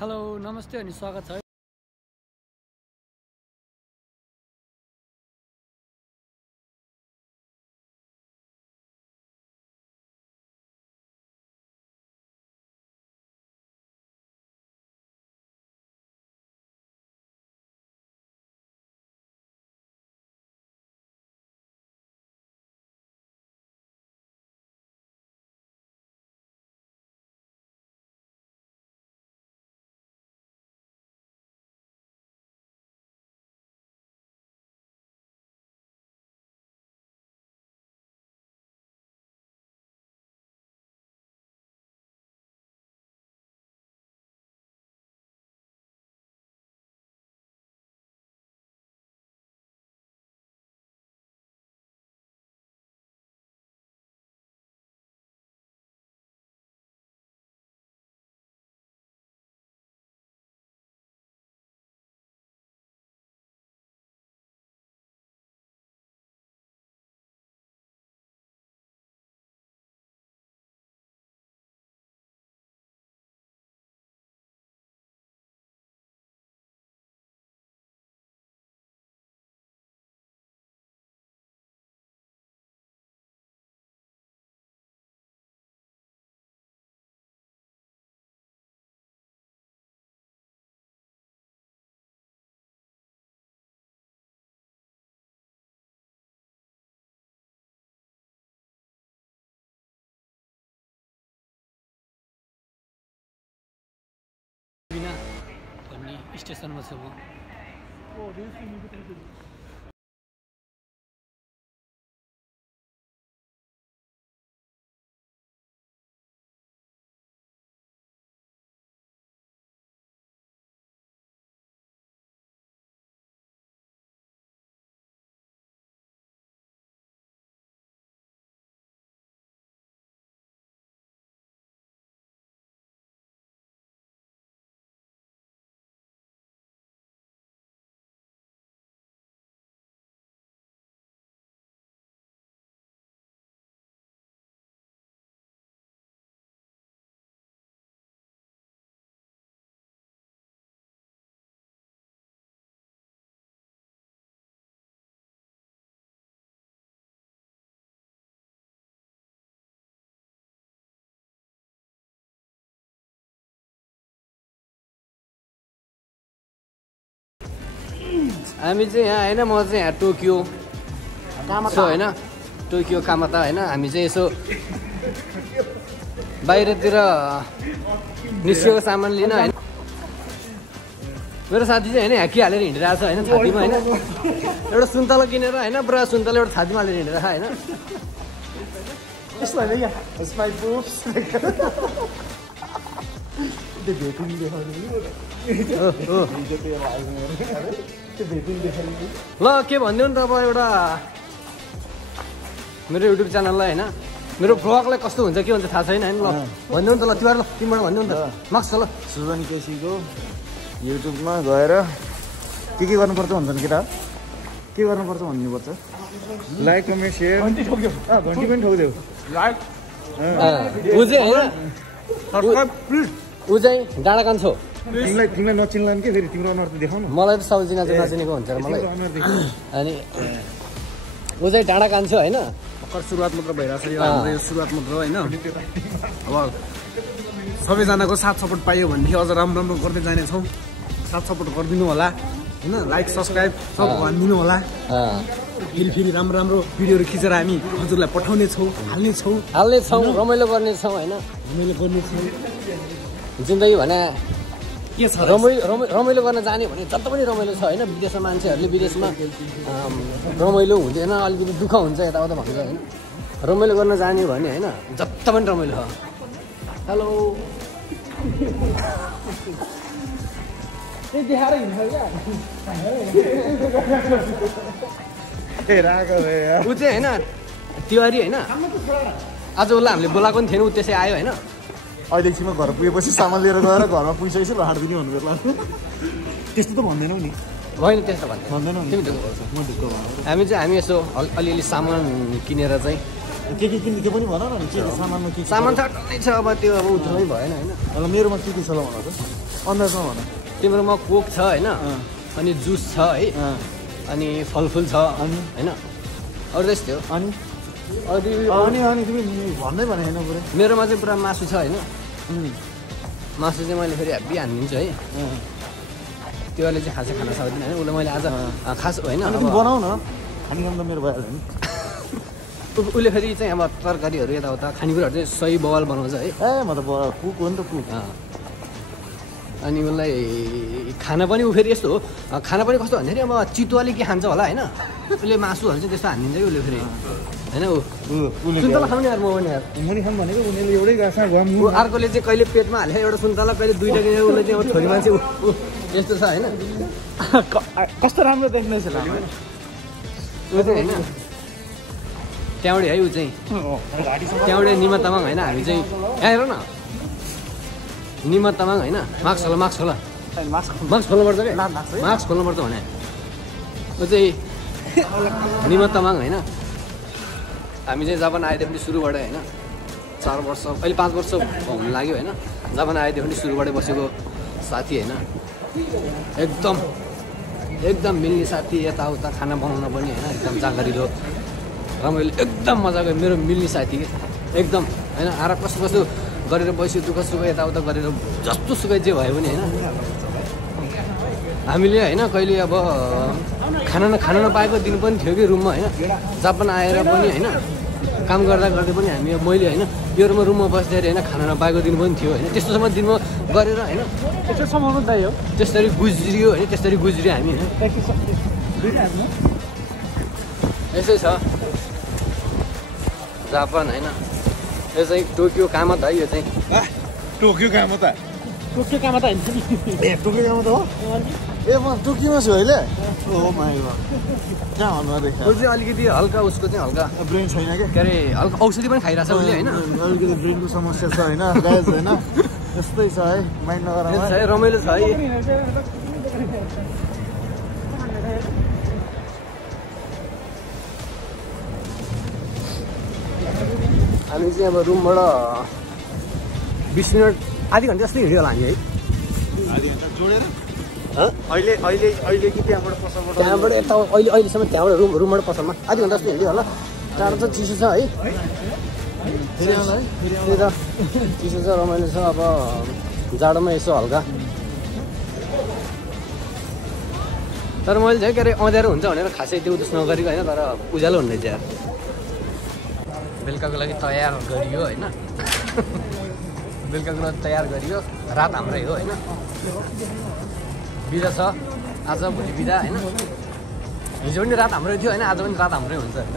Hello नमस्ते अनि स्वागत छ। भन्ने स्टेसनमा छु म। हामी चाहिँ यहाँ होइन, म चाहिँ यहाँ टोकियो छु होइन, टोकियो कामाता होइन। हामी चाहिँ यसो बाहिरतिर निस्किएको सामान लिन होइन। मेरो साथी चाहिँ होइन ह्याकी हालेर हिँडिरहेको छ होइन, छातीमा होइन। एउटा सुन्तला किनेर होइन, पुरा सुन्तला एउटा छातीमा हालेर हिँडिरहेको होइन। यस्तो होइन क्या ल के भनिदिनु नि त अब एउटा मेरो युट्युब च्यानललाई होइन, मेरो भ्लगलाई कस्तो हुन्छ के हुन्छ थाहा छैन होइन। ल भनिदिनु नि त, ल तिमीहरू ल तिमीबाट भनिदिनु नि त मक्स ल। सुजन केसीको युट्युबमा गएर के गर्नुपर्छ भन्छ नि केटा, के गर्नुपर्छ भन्नुपर्छ। लाइक कमेन्ट सेयर घन्टी पनि ठोकिदेऊ। लाइक ऊ चाहिँ होइन, ऊ चाहिँ डाँडा कान्छो। तिमीलाई नचिन्लान् कि फेरि तिम्रो अनुहार त देखाउनु। मलाई त सबै नचिनेको हुन्छ मलाई। अनि ऊ चाहिँ डाँडा कान्छो होइन। भर्खर सुरुवात मात्र भइरहेको छ, यो हाम्रो यो सुरुवात मात्र होइन। अब सबैजनाको साथ सपोर्ट पाइयो भनेदेखि अझ राम्रो राम्रो गर्दै जानेछौँ। साथ सपोर्ट गरिदिनु होला होइन, लाइक सब्सक्राइब सब भनिदिनु होला। फेरि राम्रो राम्रो भिडियोहरू खिचेर हामी हजुरलाई पठाउनेछौँ, हाल्नेछौँ, रमाइलो गर्नेछौँ होइन। रमाइलो गर्नेछौँ। जिन्दगी भने के छ रमाइलो गर्न जाने भने जति पनि रमाइलो छ होइन। विदेशमा मान्छेहरूले विदेशमा रमाइलो हुँदैन, अलिकति दुःख हुन्छ यताउता भन्छ होइन। रमाइलो गर्न जाने भने होइन जति पनि रमाइलो छ। हेलो देखाएर हिँड्छ क्या ऊ चाहिँ होइन तिवारी होइन। आज उसलाई हामीले बोलाएको पनि थिएन, ऊ त्यसै आयो होइन। अहिले एकछिनमा घर पुगेपछि सामान लिएर गएर घरमा पैसा यसो हाटिदिने भन्नु त्यस्तो त भन्दैनौ नि। होइन त्यस्तो भन्दैन, भन्दैनौ नि। तिमी ढुक्क म ढुक्क भन्छु। हामी यसो अलिअलि सामान किनेर चाहिँ के किन्ने के पनि भन न के सामानमा के सामान त टन्नै छ अब त्यो अब उठाउनै भएन होइन अब मेरोमा के छ ल भन त अन्दाजमा भन तिम्रोमा कोक छ होइन अनि जुस छ है अनि फलफुल छ अनि होइन अरू त्यस्तै हो अनि अनि तिमी भन्दै भने होइन पुरै मेरोमा चाहिँ पुरा मासु छ होइन मासु चाहिँ मैले फेरि हेब्बी हानिदिन्छु है त्योले चाहिँ खासै खान सक्दिनँ होइन उसले मैले आज खास होइन बनाऊ न खाने काम त मेरो भइहाल्यो नि उसले फेरि चाहिँ अब तरकारीहरू यताउता खानेकुराहरू चाहिँ सही बवाल बनाउँछ है म त कुक हो नि त कुक अनि उसलाई खाना पनि ऊ फेरि यस्तो हो खाना पनि कस्तो भन्दाखेरि अब चितुवाले के खान्छ होला होइन उसले मासुहरू चाहिँ त्यस्तो हानिदिन्छ कि उसले फेरि होइन सुन्तला खाउने यार म पनि यार मुनि खाम भनेको उनीहरूले एउटै गाछमा घुम अर्कोले चाहिँ कहिले पेटमा हालेर एउटा सुन्तला कहिले दुईवटा किनेर उसले चाहिँ अब छोरी मान्छे यस्तो छ होइन कस्तो राम्रो देख्दैछ ल ऊ चाहिँ होइन त्यहाँबाट है ऊ चाहिँ त्यहाँबाट निमा तामाङ होइन हामी चाहिँ यहाँ हेर न निमा तामाङ होइन मार्क्स होला मार्क्स खोल्नुपर्छ क्या मार्क्स खोल्नुपर्छ भने ऊ चाहिँ निमा तामाङ होइन हामी चाहिँ जापान आएदेखि सुरुबाट होइन 4 वर्ष अहिले 5 वर्ष हुन लाग्यो होइन जापान आएदेखि सुरुबाट बसेको साथी होइन एकदम मिल्ने साथी यताउता खाना बनाउन पनि होइन एकदम जानकारिलो रमाइलो एकदम मजाको मेरो मिल्ने साथी एकदम होइन आएर कस्तो कस्तो गरेर बस्यो दुःख सुख यताउता गरेर जस्तो सुकै जे भयो भने होइन हामीले होइन कहिले अब खाना नपाएको दिन पनि थियो कि रुममा होइन जापान आएर पनि होइन काम गर्दा पनि हामी मैले होइन यो रुममा बस्दाखेरि होइन खाना नपाएको दिन पनि थियो होइन त्यस्तोसम्म दिनमा गरेर होइन यसो समाउनु दाइ हो त्यसरी गुज्रियो होइन त्यसरी गुज्रियो हामी होइन यसै छ जापान होइन यो चाहिँ टोकियो कामत है यो चाहिँ टोकियो कामत होइन ए टोकियो कामत हो ए म टोकियोमा छु अहिले ओ माइ गॉड कहाँ भन्नु देखा त्यो चाहिँ अलिकति हल्का उसको चाहिँ हल्का ब्रेन छैन क्या के अरे हल्का औषधि पनि खाइरहेछ उसले होइन अलिकति ब्रेनको समस्या छ होइन गाइज होइन यस्तै छ है माइन्ड नगराउनु रमाइलो छ है हामी चाहिँ अब रुमबाट 20 मिनट आधी घन्टा जस्तै हिँड्यो होला हामी है आधी घन्टा जोडेर अहिले कि त्यहाँबाट पसलबाट त्यहाँबाट यता अहिलेसम्म त्यहाँबाट रुमबाट पसलमा आधी घन्टा जस्तो हिँड्यो होला टाढो त चिसो छ है फेरि आउँदा है त्यही त चिसो छ रमाइलो छ अब जाडोमा यसो हल्का तर मैले चाहिँ के अरे अँध्यारो हुन्छ भनेर खासै त्यो उस नगरेको होइन तर उज्यालो हुने चाहिँ बेलुकाको लागि तयार गरियो होइन बेलुकाको लागि तयार गरियो रात हाम्रै हो होइन बिदा छ आज भोलि बिदा होइन हिजो पनि रात हाम्रै थियो होइन आज पनि रात हाम्रै हुन्छ होइन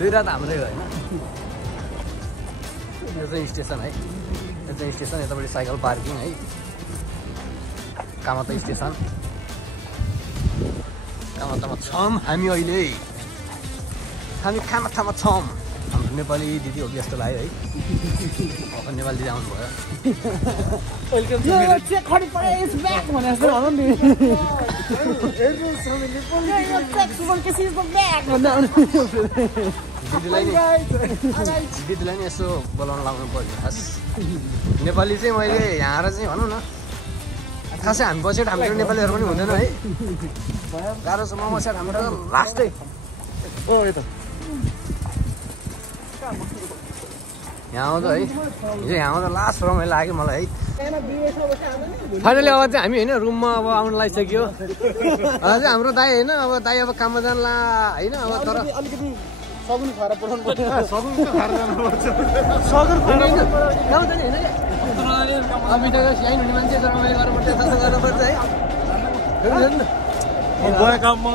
2 रात हाम्रै हो होइन यो चाहिँ स्टेसन है यो चाहिँ स्टेसन यतापट्टि साइकल पार्किङ है कामत स्टेसन कामतमा छौँ हामी अहिले हामी कामतमा छौँ हाम्रो नेपाली दिदी हो कि जस्तो लाग्यो है नेपाली दिदी आउनुभयो दिदीलाई नि यसो बोलाउन लाउनु पर्यो खास नेपाली चाहिँ मैले यहाँ आएर चाहिँ भनौँ न खासै हामी बसेर हाम्रो नेपालीहरू पनि हुँदैन है गाह्रो छ मोमो सेट हाम्रो लास्टै ओ यता यहाँ आउँदा है हिजो यहाँ आउँदा लास्ट रमाइलो लाग्यो मलाई है फाइनली अब चाहिँ हामी होइन रुममा अब आउनु लागिसक्यो अझै हाम्रो दाइ होइन अब दाइ अब काममा जानला होइन अब तर अलिकति सगुन खाएर पठाउनु पर्छ सगुन खाएर जानुपर्छ सगुन खाएर गाउँ जाने होइन अब बिटाको स्याइन हुने मान्छे रमाइलो गर्नुपर्छ यस्तो गर्नुपर्छ है गए काममा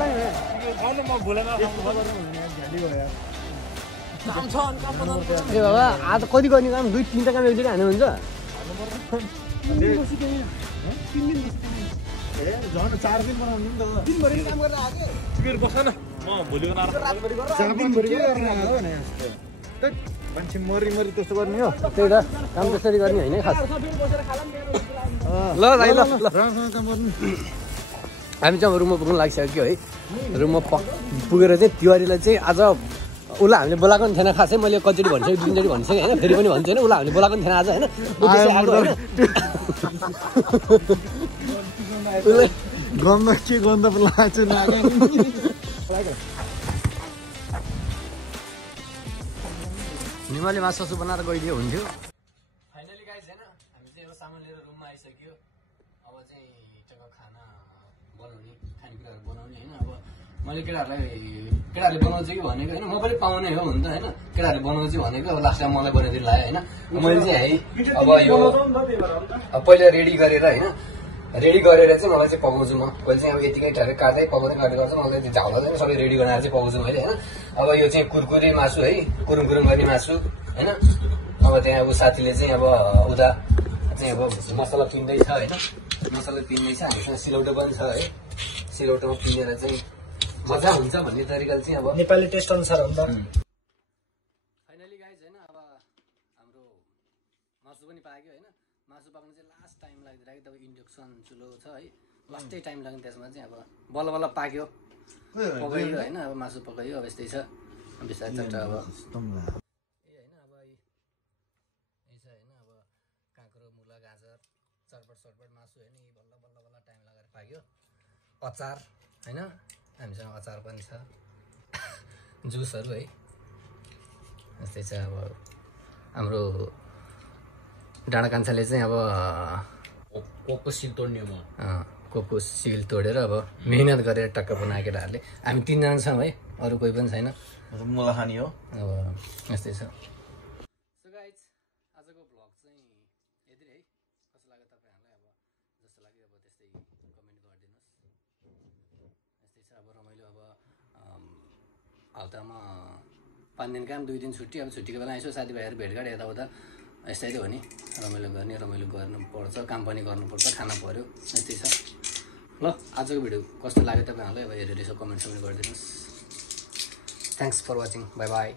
जाने ए बाबा आज कति गर्ने काम 2-3 काम एकचोटि हान्नु हुन्छ मान्छे मरि त्यस्तो गर्ने हो त्यही त काम त्यसरी गर्ने होइन खास ल दाइ ल हामी चाहिँ अब रुममा पुग्नु लागिसक्यो है रुममा पुगेर चाहिँ तिवारीलाई चाहिँ आज उसलाई हामीले बोलाएको पनि थिएन खासै मैले कतिचोटि भनिसकेँ 2 चोटि भनिसकेँ होइन फेरि पनि भन्छु होइन उसलाई हामीले बोलाएको पनि थिएन आज होइन उसले गन्ध के गन्ध लाग्छ निमाले मासु ससु बनाएर गइदियो हुन्थ्यो फाइनली गाइस हैन हामी चाहिँ अब सामान लिएर रुममा आइसक्यो अब चाहिँ टक्क खाना बनाउने खानेकुराहरू बनाउने हैन अब मैले केटाहरूले बनाउँछ कि भनेको हैन म पनि पाउने हो हुन त हैन केटाहरूले बनाउँछ भनेको अब लास्ट टाइम मलाई बनाइदिनु लाग्यो हैन मैले चाहिँ है अब यो अब पहिला रेडी गरेर हैन रेडी गरेर चाहिँ मलाई चाहिँ पकाउँछु म पहिले चाहिँ अब यतिकै ठ्याक्कै काट्दै पकाउँदै गर्छ मलाई चाहिँ झाउला चाहिँ सबै रेडी बनाएर चाहिँ पकाउँछु मैले हैन अब यो चाहिँ कुरकुरे मासु है कुरुङ गर्ने मासु हैन अब त्यहाँ अब साथीले चाहिँ अब उता चाहिँ अब मसला पिन्दै छ हैन मसला पिन्दै छ हामीसँग सिलौटो पनि छ है सिलौटोमा पिनेर चाहिँ मजा हुन्छ भन्ने तरिकाले चाहिँ अब नेपाली टेस्ट अनुसार हो नि त फाइनली गाइज हैन अब हाम्रो मासु पनि पाक्यो हैन मासु पाक्नु चाहिँ लास्ट टाइम लाग्दिरहेको तब इन्डक्सन चुलो छ है लास्टै टाइम लाग्यो त्यसमा चाहिँ अब बल्ल बल्ल पाक्यो पकायो हैन अब मासु पकायो अब यस्तै छ बिस्तारै चट्ट अब ए हैन अब यही छ हैन अब काँक्रो मुला गाजर चटपट मासु हैन बल्ल बल्ल टाइम लगाएर पाक्यो अचार हैन हामीसँग अचार पनि छ जुसहरू है यस्तै छ अब हाम्रो डाँडा कान्छाले चाहिँ अब कोकको सिल तोड्ने हो कोकको सिल तोडेर अब मेहनत गरेर टक्क बनाएको केटाहरूले हामी 3 जना छौँ है अरू कोही पनि छैन मुला खानी हो अब यस्तै छ सो गाइज आजको भ्लग चाहिँ यति है कस्तो लाग्यो तपाईँहरूलाई अब जस्तो लाग्यो अब त्यस्तै कमेन्ट गरिदिनुहोस् यस्तै छ अब रमाइलो अब हप्तामा 5 दिन काम 2 दिन छुट्टी अब छुट्टीको बेला यसो साथीभाइहरू भेटघाट यताउता यस्तै त हो नि रमाइलो गर्नुपर्छ काम पनि गर्नुपर्छ खाना पर्यो यस्तै छ ल आजको भिडियो कस्तो लाग्यो तपाईँहरूलाई अब हेरेर यसो कमेन्ट गरिदिनुहोस् thanks for watching bye by